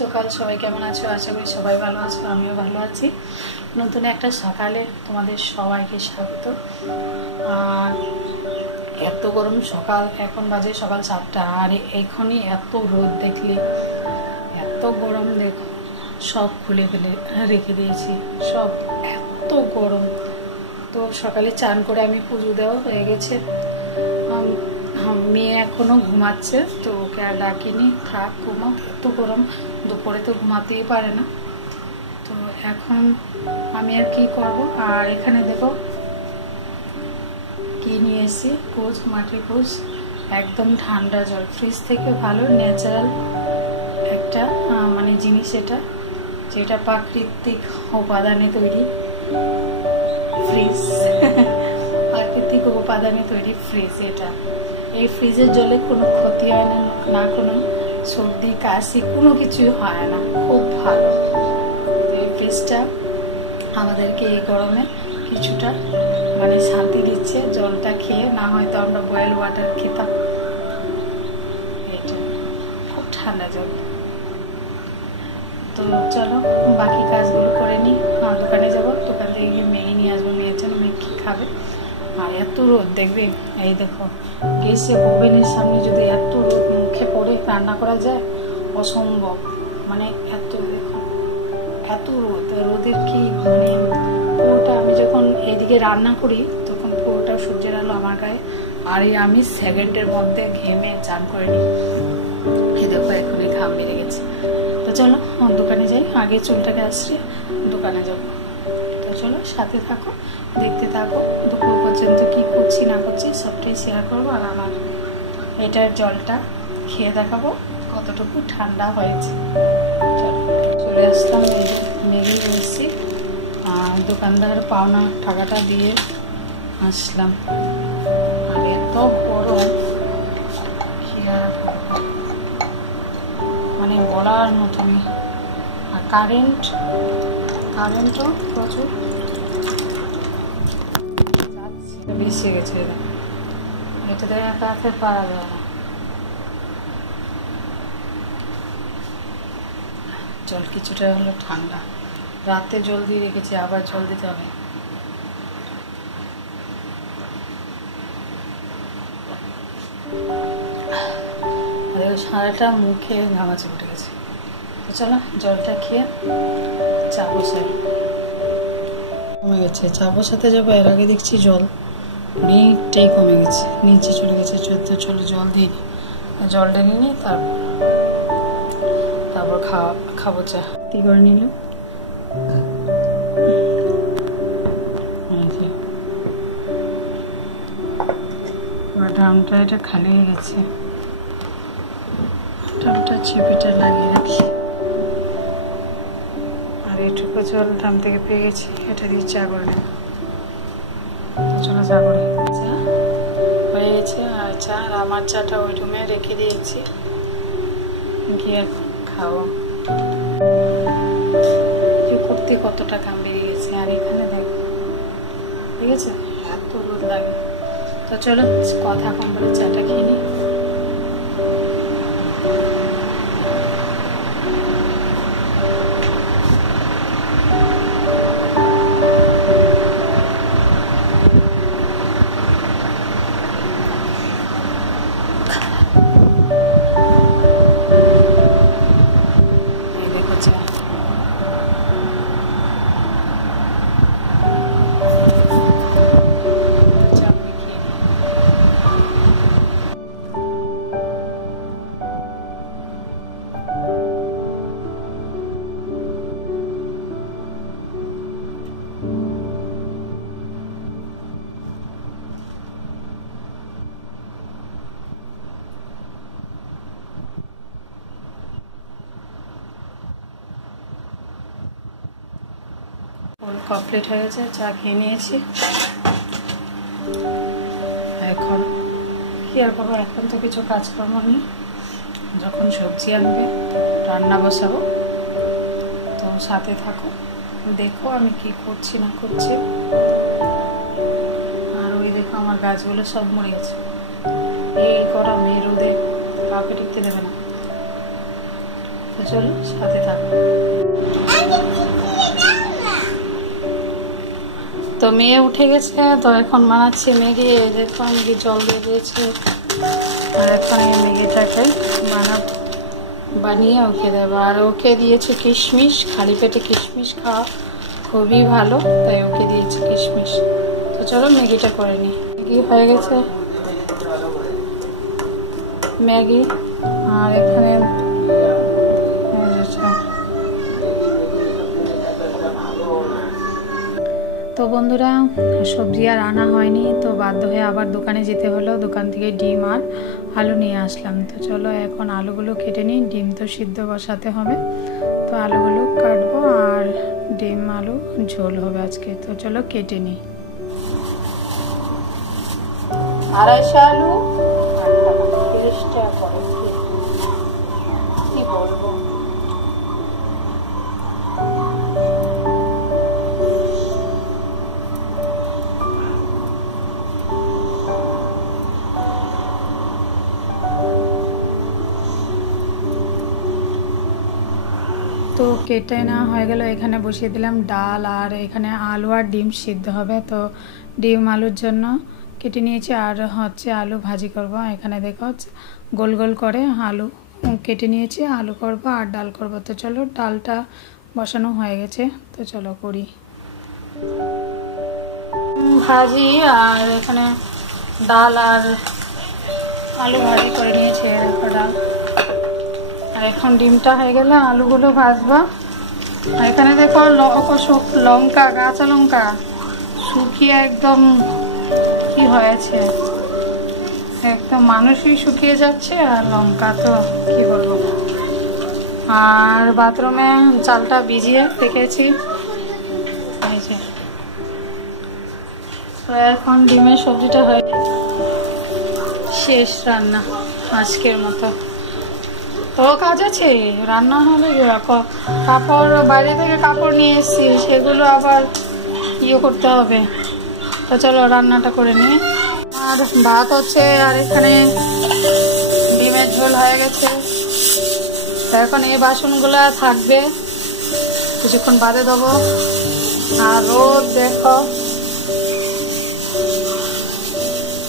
সকাল সবাই কেমন আছো? আশা করি সবাই ভালো আছো, আমিও ভালো আছি। নতুন একটা সকালে তোমাদের সবাইকে স্বাগত। আর এত গরম সকাল, এখন বাজে সকাল 7টা, আর এখনই এত রোদ দেখলে এত গরম। দেখো সব খুলে ফেলে রেখে দিয়েছি, সব এত গরম। তো সকালে চান করে আমি পুজো দেওয়া হয়ে গেছে। মেয়ে এখনো ঘুমাচ্ছে, তো ওকে আর ডাকিনি, থাক ঘুমাক, এত গরম, দুপুরে তো ঘুমাতেই পারে না। তো এখন আমি আর কি করব। আর এখানে দেখো কি নিয়ে এসেছি, কোচ, মাটির কোচ, একদম ঠান্ডা জল, ফ্রিজ থেকে ভালো ন্যাচারাল একটা মানে জিনিস এটা, যেটা প্রাকৃতিক উপাদানে তৈরি ফ্রিজ প্রাকৃতিক উপাদানে তৈরি ফ্রিজ। এটা এই ফ্রিজের জলে কোনো ক্ষতি হয় না, না কোনো সর্দি কাশি কোনো কিছুই হয় না, খুব ভালো। এই ফ্রিজটা আমাদেরকে এই গরমে কিছুটা মানে শান্তি দিচ্ছে, জলটা খেয়ে। না হয়তো আমরা বয়েল ওয়াটার খেতাম। এটা খুব ঠান্ডা জল। তো চলো বাকি কাজগুলো করে নিই। দোকানে যাবো, দোকান থেকে গিয়ে ম্যাগি নিয়ে আসবো, মেয়ের জন্য ম্যাগি খাবে। আর এত রোদ দেখবে, এই দেখো গ্যাসে ওভেনের সামনে যদি এত রোদ মুখে পড়ে রান্না করা যায়, অসম্ভব। মানে এত দেখো এত রোদ, রোদের কি মানে পুরোটা, আমি যখন এদিকে রান্না করি তখন পুরোটা সূর্যের আলো আমার গায়ে, আর আমি সেকেন্ডের মধ্যে ঘেমে চান করে নিই। এই দেখো এখনই ঘাম বেড়ে গেছে। তো চলো দোকানে যাই, আগে চুলটাকে আসছে, দোকানে যাবো। তো চলো সাথে থাকো, দেখতে থাকো, দুপুর পর্যন্ত কি করছি না করছি সবটাই শেয়ার করবো। আর আমার এটার জলটা খেয়ে দেখাবো কতটুকু ঠান্ডা হয়েছে। চলো চলে আসলাম, ম্যাগি নিয়েছি, আর দোকানদার পাওনা টাকাটা দিয়ে আসলাম। আর এত গরম মানে বলার মতনই। আর কারেন্টও প্রচুর বেশি গেছে, এটাতে একা হাতে পারা যায় না। জল কিছুটা হলো ঠান্ডা, রাতে জল দিয়ে রেখেছি, আবার জল দিতে হবে। সারাটা মুখে ঘামাচি উঠে গেছে। তো চলো জলটা খেয়ে চা বসাই। কমে গেছে, চা বসাতে যাবো, এর আগে দেখছি জল অনেকটাই কমে গেছে, নিচে চলে গেছে। চলো জল দিই, জলটা নিয়ে নিই, তারপর খাবো চা। কি করে নিল ড্রামটা, এটা খালি হয়ে গেছে, ড্রামটা চেপেটা লাগিয়ে রাখি। আর এইটুকু জল ড্রাম থেকে পেয়ে গেছি, এটা দিয়ে চা করে নেব। চলো চা করে, চা হয়ে গেছে। আর চা, আর আমার চাটা ওই রুমে রেখে দিয়েছি, গিয়ে খাবো। করতে কতটা কাম বেরিয়ে গেছে। আর এখানে দেখো, ঠিক আছে, এত রোদ লাগে। তো চলো কথা কম বলে চাটা খেয়ে নিই। কমপ্লিট হয়ে গেছে, চা খেয়ে নিয়েছি। এখন কি আর করবো, এখন তো কিছু কাজকর্ম নেই। যখন সবজি আনবে রান্না বসাবো, তো সাথে থাকো, দেখো আমি কি করছি না করছি। আর ওই দেখো আমার গাছগুলো সব মরে গেছে, এই গরমে রোদে কাউকে টিকতে দেবে না। তো চলো সাথে থাকো। তো মেয়ে উঠে গেছে, তো এখন বানাচ্ছে ম্যাগি। দেখো ম্যাগি জল দিয়ে দিয়েছে, আর এখন এই ম্যাগিটাকে বানিয়ে ওকে দেবো। আর ওকে দিয়েছে কিশমিশ, খালি পেটে কিশমিশ খাওয়া খুবই ভালো, তাই ওকে দিয়েছে কিশমিশ। তো চলো ম্যাগিটা করে নিই। ম্যাগি হয়ে গেছে, ম্যাগি। আর এখানে তো বন্ধুরা সবজি আর আনা হয়নি, তো বাধ্য হয়ে আবার দোকানে যেতে হলো। দোকান থেকে ডিম আর আলু নিয়ে আসলাম। তো চলো এখন আলুগুলো কেটে নিই, ডিম তো সিদ্ধ বসাতে হবে। তো আলুগুলো কাটবো আর ডিম আলু ঝোল হবে আজকে। তো চলো কেটে নিই। 250 আলু 30 টাকা করে, কি বলবো। তো কেটে নেওয়া হয়ে গেল, এখানে বসিয়ে দিলাম ডাল। আর এখানে আলু আর ডিম সিদ্ধ হবে। তো ডিম আলুর জন্য কেটে নিয়েছি, আর হচ্ছে আলু ভাজি করব। এখানে দেখো গোল গোল করে আলু কেটে নিয়েছি, আলু করব আর ডাল করব। তো চলো ডালটা বসানো হয়ে গেছে, তো চলো করি ভাজি। আর এখানে ডাল আর আলু ভাজি করে নিয়েছি, দেখো ডাল। আর এখন ডিমটা হয়ে গেলে আলুগুলো ভাজবো। আর এখানে দেখো লঙ্কা, কাঁচা লঙ্কা শুকিয়ে একদম কি হয়েছে, একদম মানুষই শুকিয়ে যাচ্ছে। আর লঙ্কা তো কি বলবো। আর বাথরুমে চালটা ভিজিয়ে রেখেছি, এই যে। তো এখন ডিমের সবজিটা হয়ে শেষ রান্না আজকের মতো। তো কাজ আছে, রান্না হলে কাপড় বাইরে থেকে কাপড় নিয়ে এসেছি, সেগুলো আবার ইয়ে করতে হবে। তো চলো রান্নাটা করে নিয়ে। আর ভাত হচ্ছে, আর এখানে ডিমের ঝোল হয়ে গেছে। তো এখন এই বাসনগুলো থাকবে, কিছুক্ষণ বাদে দেবো। আর রোদ দেখো,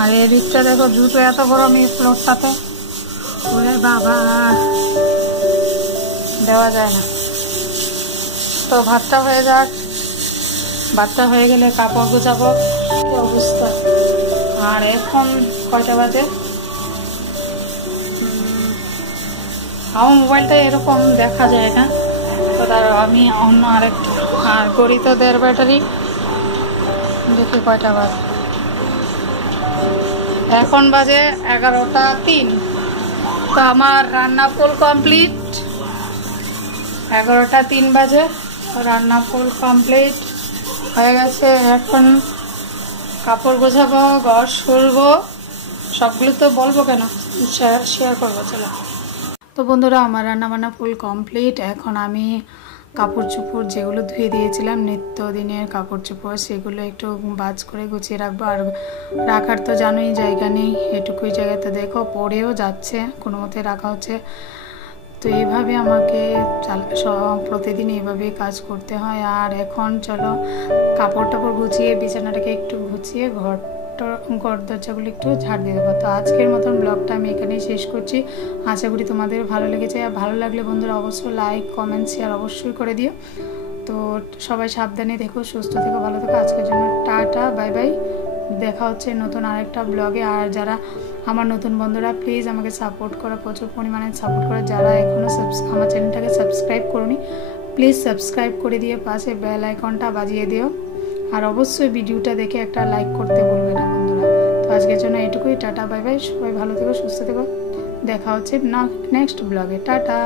আর এদিকটা দেখো জুতো এত বড় আমি ফ্লোরটাতে, ওরে বাবা দেওয়া যায় না। তো ভাতটা হয়ে যাক, ভাতটা হয়ে গেলে কাপড় গোছাবো, কি অবস্থা। আর এখন কয়টা বাজে, আমার মোবাইলটা এরকম দেখা যায় না। তো তার আমি অন্য আরেকটা, আর ঘড়ি তো 1.5 ব্যাটারি, দেখি কয়টা বাজে। এখন বাজে 11:03। তো আমার রান্না ফুল কমপ্লিট, 11:03 বাজে, রান্না ফুল কমপ্লিট হয়ে গেছে। এখন কাপড় গোছাবো, ঘর সরবো, সবগুলো তো বলবো কেন, শেয়ার করবো চলো। তো বন্ধুরা আমার রান্না বান্না ফুল কমপ্লিট। এখন আমি কাপড় চোপড় যেগুলো ধুয়ে দিয়েছিলাম নিত্যদিনের কাপড় চোপড়, সেগুলো একটু বাজ করে গুছিয়ে রাখবো। আর রাখার তো জানোই জায়গা নেই, এটুকুই জায়গাতে দেখো পড়েও যাচ্ছে, কোনো মতে রাখা হচ্ছে। তো এইভাবে আমাকে প্রতিদিন এইভাবেই কাজ করতে হয়। আর এখন চলো কাপড় টাপড় গুছিয়ে বিছানাটাকে একটু গুছিয়ে ঘর দরজাগুলো একটু ঝাড় দিয়ে দেবো। তো আজকের মতন ব্লগটা আমি এখানেই শেষ করছি। আশা করি তোমাদের ভালো লেগেছে। আর ভালো লাগলে বন্ধুরা অবশ্যই লাইক কমেন্ট শেয়ার অবশ্যই করে দিও। তো সবাই সাবধানে দেখো, সুস্থ থেকো, ভালো থেকো। আজকের জন্য টাটা, বাই বাই। দেখা হচ্ছে নতুন আরেকটা ব্লগে। আর যারা আমার নতুন বন্ধুরা প্লিজ আমাকে সাপোর্ট করো, প্রচুর পরিমাণে সাপোর্ট করো। যারা এখনও আমার চ্যানেলটাকে সাবস্ক্রাইব করোনি প্লিজ সাবস্ক্রাইব করে দিয়ে পাশে বেল আইকনটা বাজিয়ে দিও। আর অবশ্যই ভিডিওটা দেখে একটা লাইক করতে ভুলবে না বন্ধুরা। তো আজকের জন্য এটুকুই, টাটা বাই বাই। সবাই ভালো থেকো, সুস্থ থেকো। দেখা হচ্ছে নেক্সট ব্লগে, টাটা।